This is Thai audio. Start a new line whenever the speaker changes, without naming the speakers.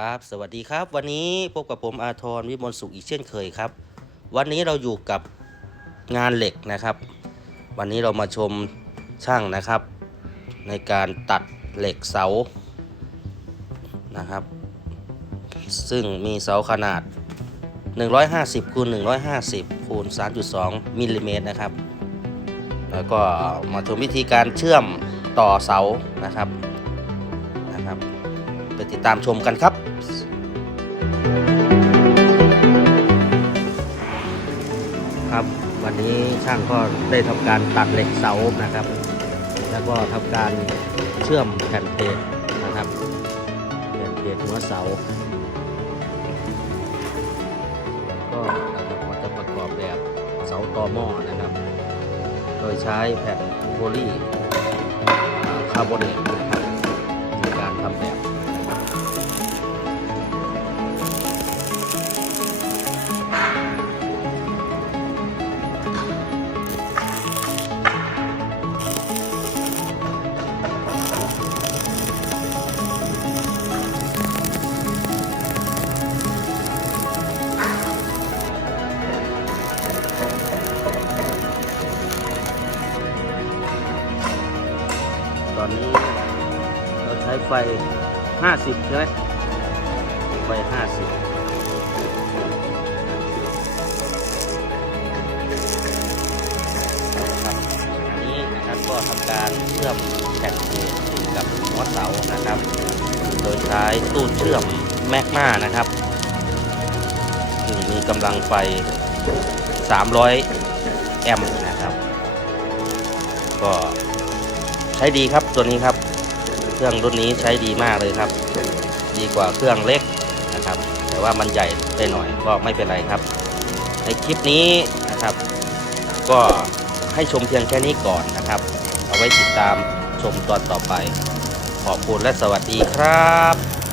ครับ สวัสดีครับ วันนี้พบกับผมอาทรวิมลสุขอีกเช่นเคยครับ วันนี้เราอยู่กับงานเหล็กนะครับ วันนี้เรามาชมช่างนะครับ ในการตัดเหล็กเสานะครับ ซึ่งมีเสาขนาด 150คูณ150คูณ3.2มิลลิเมตรนะครับ แล้วก็มาชมวิธีการเชื่อมต่อเสานะครับนะครับ ไปติดตามชมกันครับ ครับ วันนี้ช่างก็ได้ทำการตัดเหล็กเสานะครับ แล้วก็ทำการเชื่อมแผ่นเพจนะครับแผ่นเพจหัวเสาก็นะครับมันจะประกอบแบบเสาต่อหม้อนะครับ โดยใช้แผ่นโพลีคาร์บอเนตนะครับในการทำแบบ ตอนนี้เราใช้ไฟ 50 ใช่ไหมไฟ 50อันนี้นะครับก็ทำการเชื่อมแผ่นเพลกับหัวเสานะครับ โดยใช้ตู้เชื่อมแมกมานะครับซึ่งมีกำลังไฟ 300 แอมป์นะครับ ก็ ใช้ดีครับตัวนี้ครับ เครื่องรุ่นนี้ใช้ดีมากเลยครับ ดีกว่าเครื่องเล็กนะครับ แต่ว่ามันใหญ่ไปหน่อยก็ไม่เป็นไรครับ ในคลิปนี้นะครับ ก็ให้ชมเพียงแค่นี้ก่อนนะครับ เอาไว้ติดตามชมตอนต่อไป ขอบคุณและสวัสดีครับ